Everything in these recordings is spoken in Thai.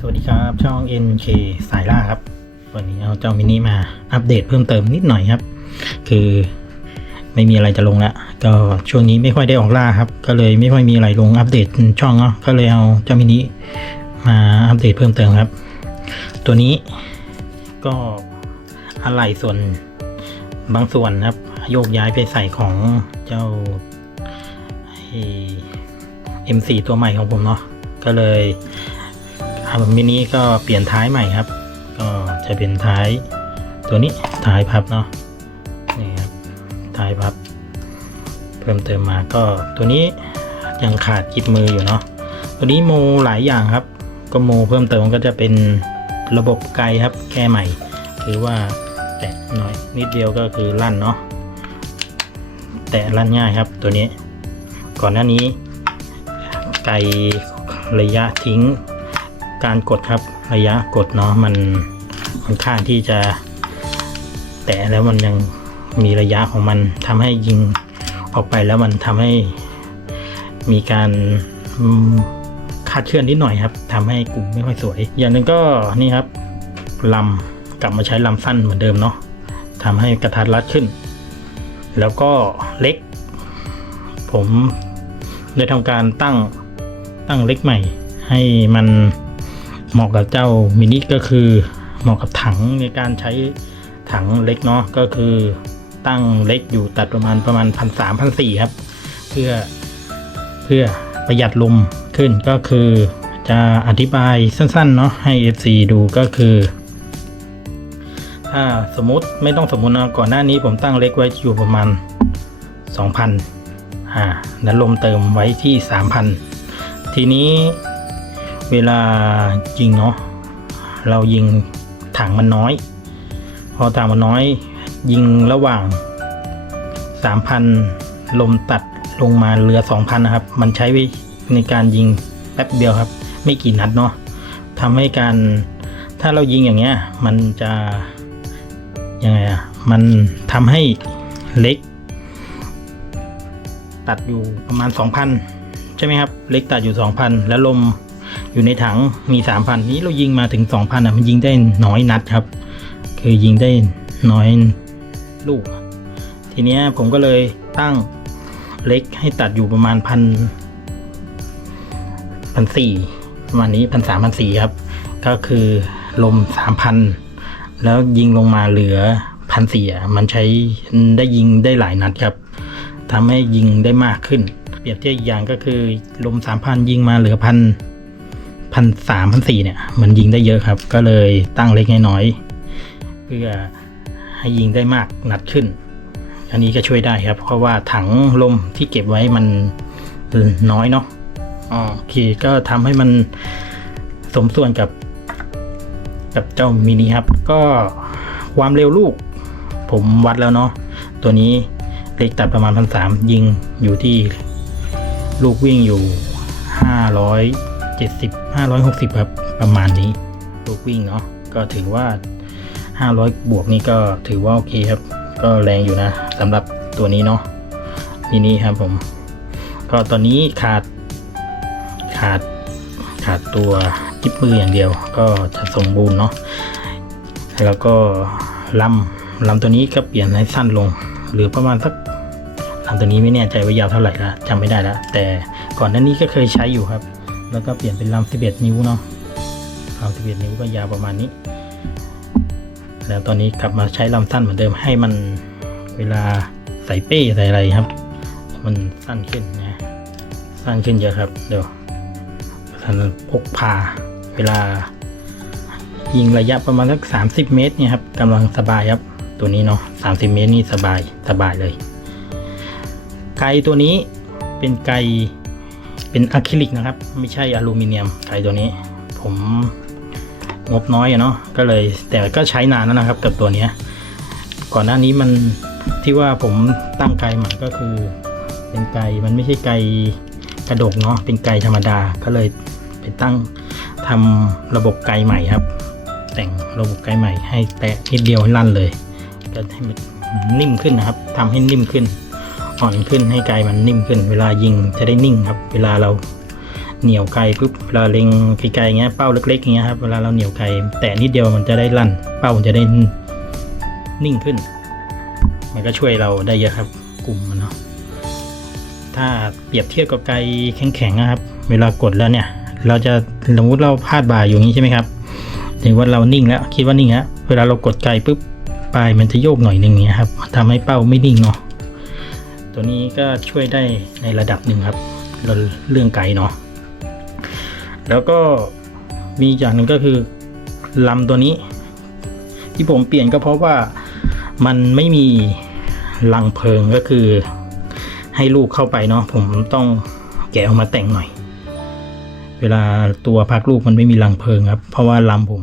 สวัสดีครับช่อง NK สายล่าครับ วันนี้เอาเจ้ามินิมาอัปเดตเพิ่มเติมนิดหน่อยครับ คือไม่มีอะไรจะลงละก็ช่วงนี้ไม่ค่อยได้ออกล่าครับ ก็เลยไม่ค่อยมีอะไรลงอัปเดตช่องเนาะก็เลยเอาเจ้ามินิมาอัปเดตเพิ่มเติมครับ ตัวนี้ก็อะไรส่วนบางส่วนครับ โยกย้ายไปใส่ของเจ้า M4 ตัวใหม่ของผมเนาะก็เลย อามินิก็เปลี่ยนท้ายใหม่ครับ ก็จะเป็นท้ายตัวนี้ท้ายพับเนาะนี่ครับท้ายพับ เพิ่มเติมมาก็ตัวนี้ยังขาดกิดมืออยู่เนาะตัวนี้โมหลายอย่างครับ ก็โมเพิ่มเติมก็จะเป็นระบบไกลครับแก้ใหม่คือว่าแตะหน่อยนิดเดียวก็คือลั่นเนาะแตะลั่นง่ายครับตัวนี้ ก่อนหน้านี้ไกลระยะทิ้ง การกดครับระยะกดเนาะมันค่อนข้างที่จะแตะแล้วมันยังมีระยะของมันทำให้ยิงออกไปแล้วมันทำให้มีการคาดเคลื่อนนิดหน่อยครับทำให้กลุ่มไม่ค่อยสวย อย่างหนึ่งก็นี่ครับลำกลับมาใช้ลำสั้นเหมือนเดิมเนาะทำให้กระทัดรัดขึ้น แล้วก็เล็ก ผมได้ทำการตั้งตั้งเล็กใหม่ ให้มัน เหมาะกับเจ้ามินิก็คือเหมาะกับถังในการใช้ถังเล็กเนาะก็คือตั้งเล็กอยู่ตัดประมาณประมาณพันสามพันสี่ครับ เพื่อเพื่อประหยัดลมขึ้นก็คือจะอธิบายสั้นๆเนาะให้ FC ดูก็คือ ถ้าสมมติไม่ต้องสมมตินะก่อนหน้านี้ผมตั้งเล็กไว้อยู่ประมาณ 2,000อ่าแล้วลมเติมไว้ที่ 3,000 ทีนี้ เวลายิงเนาะเรายิงถังมันน้อย พอถังมันน้อย ยิงระหว่าง 3,000 ลมตัดลงมาเหลือ 2,000 นะครับ มันใช้ในการยิงแป๊บเดียวครับ ไม่กี่นัดเนาะทำให้การถ้าเรายิงอย่างเงี้ย มันจะยังไงอะมันทำให้เล็ก ตัดอยู่ประมาณ 2,000 ใช่ไหมครับ เล็กตัดอยู่ 2,000 แล้วลม อยู่ในถังมี 3,000 นี้เรายิงมาถึง 2,000อะมันยิงได้น้อยนัดครับ คือยิงได้น้อยลูก ทีเนี้ยผมก็เลยตั้งเล็กให้ตัดอยู่ประมาณพันพันสี่ประมาณนี้พันสามพันสี่ครับ ก็คือลมสามพันแล้วยิงลงมาเหลือพันสี่มันใช้ได้ยิงได้หลายนัดครับทำให้ยิงได้มากขึ้น เปรียบเทียบอีกอย่างก็คือลมสามพันยิงมาเหลือพัน พันสามพันสี่เนี่ย มันยิงได้เยอะครับ ก็เลยตั้งเล็กน้อยๆเพื่อให้ยิงได้มากนัดขึ้น อันนี้ก็ช่วยได้ครับ เพราะว่าถังลมที่เก็บไว้มันน้อยเนาะอ๋อโอเคก็ทำให้มันสมส่วนกับ กับเจ้ามินิครับ ก็ความเร็วลูก ผมวัดแล้วเนาะตัวนี้เล็กตัดประมาณพันสามยิงอยู่ที่ลูกวิ่งอยู่ห้าร้อย เจ็ดสิบห้าร้อยหกสิบครับ ประมาณนี้ลูกวิ่งเนาะก็ถือว่าห้าร้อยบวกนี่ก็ถือว่าโอเคครับ ก็แรงอยู่นะสำหรับตัวนี้เนาะมินิครับผม ก็ตอนนี้ขาดขาดขาดตัวจิ๊บมืออย่างเดียว ก็จะสมบูรณ์เนาะแล้วก็ลำลำตัวนี้ก็เปลี่ยนให้สั้นลง หรือประมาณสักลำตัวนี้ไม่แน่ใจว่ายาวเท่าไหร่ละจำไม่ได้ละแต่ก่อนหน้านี้ก็เคยใช้อยู่ครับ แล้วก็เปลี่ยนเป็นลำ11 นิ้วเนาะลำ11 นิ้วก็ยาวประมาณนี้ แล้วตอนนี้กลับมาใช้ลำสั้นเหมือนเดิมให้มันเวลาใส่เป้ใส่อะไรครับ มันสั้นขึ้นนะสั้นขึ้นเยอะครับ เดี๋ยวท่านพกพาเวลา ยิงระยะประมาณสัก30เมตรเนี่ยครับกำลังสบายครับ ตัวนี้เนาะ30เมตรนี่สบายสบายเลย ไกตัวนี้เป็นไก เป็นอะคริลิกนะครับ ไม่ใช่อลูมิเนียมไกตัวนี้ ผมงบน้อยอะเนาะก็เลยแต่ก็ใช้นานแล้วนะครับกับตัวนี้ก่อนหน้านี้มันที่ว่าผมตั้งไกใหม่ก็คือ เป็นไกมันไม่ใช่ไกกระดกเนาะเป็นไกธรรมดาก็เลยไปตั้งทำระบบไกใหม่ครับ แต่งระบบไกใหม่ให้แตะนิดเดียวให้ลั่นเลยก็ให้มันนิ่มขึ้นนะครับทำให้นิ่มขึ้น อ่อนขึ้นให้ไกมันนิ่มขึ้น เวลายิงจะได้นิ่งครับ เวลาเราเหนียวไกลปุ๊บเวลาเล็งไกลๆเงี้ยเป้าเล็กๆอย่างเงี้ยครับเวลาเราเหนียวไกลแต่นิดเดียวมันจะได้ลั่น เป้ามันจะได้นิ่งขึ้น มันก็ช่วยเราได้เยอะครับกลุ่มมันเนาะถ้าเปรียบเทียบกับไกลแข็งๆนะครับ เวลากดแล้วเนี่ย เราจะสมมติเราพลาดบ่ายอยู่นี้ใช่ไหมครับถึงว่าเรานิ่งแล้วคิดว่านิ่งแล้วเวลาเรากดไกลปุ๊บปลายมันจะโยกหน่อยหนึ่งเนี้ยครับทำให้เป้าไม่นิ่งเนาะ ตัวนี้ก็ช่วยได้ในระดับหนึ่งครับเรื่องไกลเนาะแล้วก็มีอย่างหนึ่งก็คือลำตัวนี้ ที่ผมเปลี่ยนก็เพราะว่ามันไม่มีรังเพลิงก็คือ ให้ลูกเข้าไปเนาะผมต้องแกะออกมาแต่งหน่อย เวลาตัวพักลูกมันไม่มีรังเพลิงครับ เพราะว่าลำผม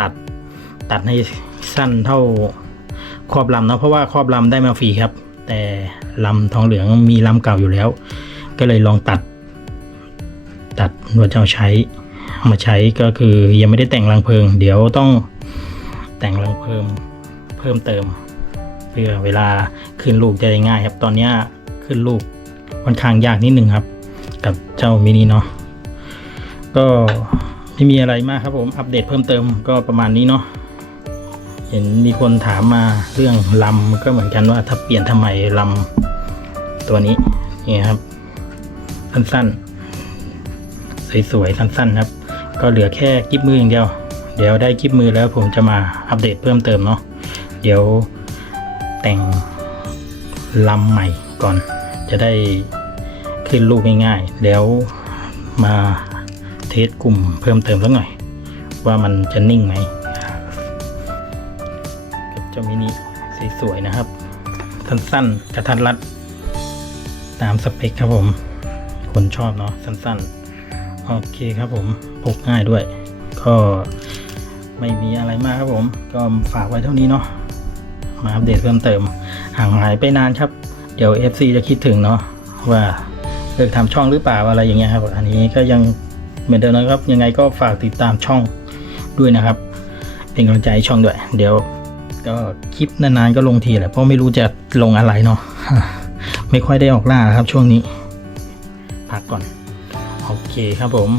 ตัดตัดให้สั้นเท่าครอบลำเนาะเพราะว่าครอบลำได้มาฟรีครับ แต่ลำทองเหลืองมีลำเก่าอยู่แล้ว ก็เลยลองตัด ตัดว่าจะเอาใช้มาใช้ก็คือยังไม่ได้แต่งรังเพลิง เดี๋ยวต้องแต่งรังเพลิงเพิ่มเติม เพื่อเวลาขึ้นลูกจะได้ง่ายครับ ตอนนี้ขึ้นลูกค่อนข้างยากนิดนึงครับ กับเจ้ามินิเนาะก็ไม่มีอะไรมากครับผมอัปเดตเพิ่มเติมก็ประมาณนี้เนาะ เห็นมีคนถามมาเรื่องลำก็เหมือนกันว่าถ้าเปลี่ยนทำไมลำตัวนี้นี่ครับ สั้นๆ สวยๆ สั้นๆ ครับ ก็เหลือแค่กิบมืออย่างเดียว เดี๋ยวได้กิบมือแล้วผมจะมาอัปเดตเพิ่มเติมเนาะเดี๋ยวแต่งลำใหม่ก่อน จะได้ขึ้นลูกง่ายๆ แล้วมาเทสกลุ่มเพิ่มเติมสักหน่อย ว่ามันจะนิ่งไหม เจ้ามินิสวยๆนะครับ สั้นๆกระทัดรัด ตามสเปคครับผม คนชอบเนาะสั้นๆ โอเคครับผมพกง่ายด้วย ก็ไม่มีอะไรมากครับผม ก็ฝากไว้เท่านี้เนาะมาอัปเดตเพิ่มเติม ห่างหายไปนานครับ เดี๋ยว FC จะคิดถึงเนาะว่าเลิกทำช่องหรือเปล่าอะไรอย่างเงี้ยครับ อันนี้ก็ยังเหมือนเดิมนะครับ ยังไงก็ฝากติดตามช่องด้วยนะครับ เป็นกำลังใจให้ช่องด้วย เดี๋ยว ก็คลิปนานๆก็ลงทีแหละเพราะไม่รู้จะลงอะไรเนาะไม่ค่อยได้ออกล่าครับช่วงนี้ พักก่อน โอเคครับผม